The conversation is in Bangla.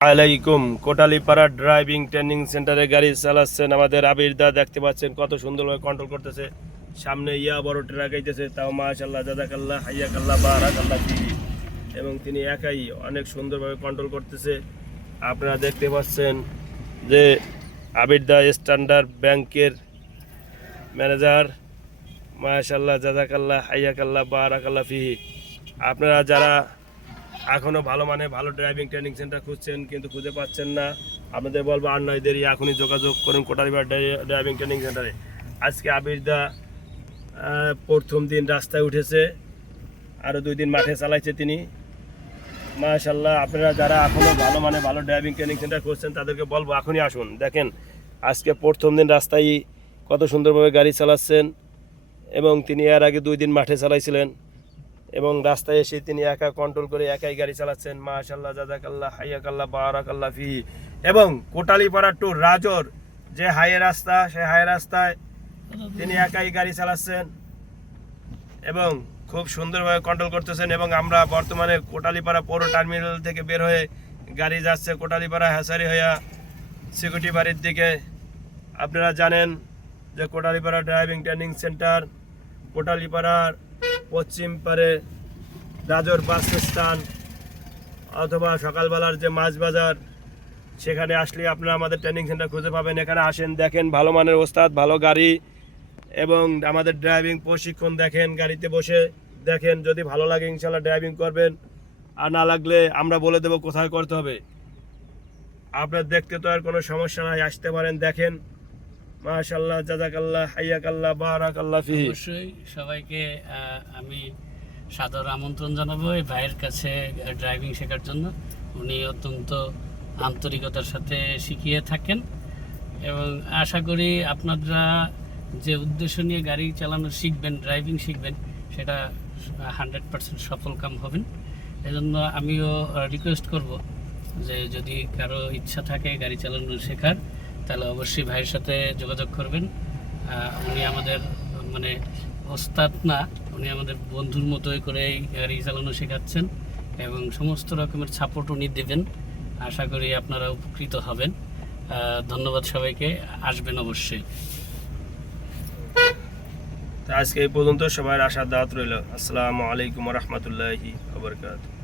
আলাইকুম। কোটালীপাড়া ড্রাইভিং ট্রেনিং সেন্টারে গাড়ি চালাচ্ছেন আমাদের আবির দা। দেখতে পাচ্ছেন কত সুন্দরভাবে কন্ট্রোল করতেছে। সামনে বড় ট্রাক আইতেছে, তাও মাশাআল্লাহ জাযাকাল্লাহ হাইয়াকাল্লাহ বারাকাল্লাহ ফিহি। এবং তিনি একাই অনেক সুন্দরভাবে কন্ট্রোল করতেছে। আপনারা দেখতে পাচ্ছেন যে আবির দা স্ট্যান্ডার্ড ব্যাংকের ম্যানেজার। মাশাআল্লাহ জাযাকাল্লাহ হাইয়াকাল্লাহ বারাকাল্লাহ ফিহি। আপনারা যারা এখনও ভালো ড্রাইভিং ট্রেনিং সেন্টার খুঁজছেন কিন্তু খুঁজে পাচ্ছেন না, আপনাদের বলবো আর নয় দেরি, এখনই যোগাযোগ করুন কোটালীপাড়া ড্রাইভিং ট্রেনিং সেন্টারে। আজকে আবির দা প্রথম দিন রাস্তায় উঠেছে, আরও 2 দিন মাঠে চালাইছে তিনি। মাশাআল্লাহ, আপনারা যারা এখনও ভালো ড্রাইভিং ট্রেনিং সেন্টার খুঁজছেন তাদেরকে বলবো এখনই আসুন। দেখেন আজকে প্রথম দিন রাস্তায় কত সুন্দরভাবে গাড়ি চালাচ্ছেন, এবং তিনি এর আগে 2 দিন মাঠে চালাইছিলেন এবং রাস্তায় এসে তিনি একা কন্ট্রোল করে একাই গাড়ি চালাচ্ছেন। মাশাআল্লাহ জাযাকাল্লাহ হাইয়াকাল্লাহ বারাকাল্লাহ ফিহি। এবং কোটালীপাড়া টু রাজোর যে হাইওয়ে রাস্তা, সেই হাইওয়ে রাস্তায় তিনি একাই গাড়ি চালাচ্ছেন এবং খুব সুন্দরভাবে কন্ট্রোল করতেছেন। এবং আমরা বর্তমানে কোটালীপাড়া পৌর টার্মিনাল থেকে বের হয়ে গাড়ি যাচ্ছে কোটালীপাড়া হ্যাসারি হইয়া সিকিউরিটি বাড়ির দিকে। আপনারা জানেন যে কোটালীপাড়া ড্রাইভিং ট্রেনিং সেন্টার কোটালীপাড়ার পশ্চিম পারে রাজোর বাস স্ট্যান্ড অথবা সকালবেলার যে মাছ বাজার, সেখানে আসলে আপনারা আমাদের ট্রেনিং সেন্টার খুঁজে পাবেন। এখানে আসেন, দেখেন ভালো মানের ওস্তাদ, ভালো গাড়ি এবং আমাদের ড্রাইভিং প্রশিক্ষণ দেখেন, গাড়িতে বসে দেখেন। যদি ভালো লাগে ইনশাল্লাহ ড্রাইভিং করবেন, আর না লাগলে আমরা বলে দেবো কোথায় করতে হবে। আপনার দেখতে তো আর কোনো সমস্যা নাই, আসতে পারেন, দেখেন। মাশাআল্লাহ জাযাকাল্লাহ হাইয়াকাল্লাহ বারাকাল্লাহ ফিহি। অবশ্যই সবাইকে আমি সাদর আমন্ত্রণ জানাবো এই ভাইয়ের কাছে ড্রাইভিং শেখার জন্য। উনি অত্যন্ত আন্তরিকতার সাথে শিখিয়ে থাকেন এবং আশা করি আপনারা যে উদ্দেশ্য নিয়ে গাড়ি চালানো শিখবেন, ড্রাইভিং শিখবেন, সেটা 100% সফল কাম হবেন। এজন্য আমিও রিকোয়েস্ট করব যে যদি কারো ইচ্ছা থাকে গাড়ি চালানো শেখার, তাহলে অবশ্যই ভাইয়ের সাথে যোগাযোগ করবেন। উনি আমাদের ওস্তাদ না, উনি আমাদের বন্ধুর মতোই করে গাড়ি চালানো শেখাচ্ছেন এবং সমস্ত রকমের সাপোর্ট উনি দেবেন। আশা করি আপনারা উপকৃত হবেন। ধন্যবাদ সবাইকে, আসবেন অবশ্যই। আজকে এই পর্যন্ত, সবার আশার দাওয়াত রইল। আসসালামু আলাইকুম ওয়া রাহমাতুল্লাহি ওয়া বারাকাতুহু।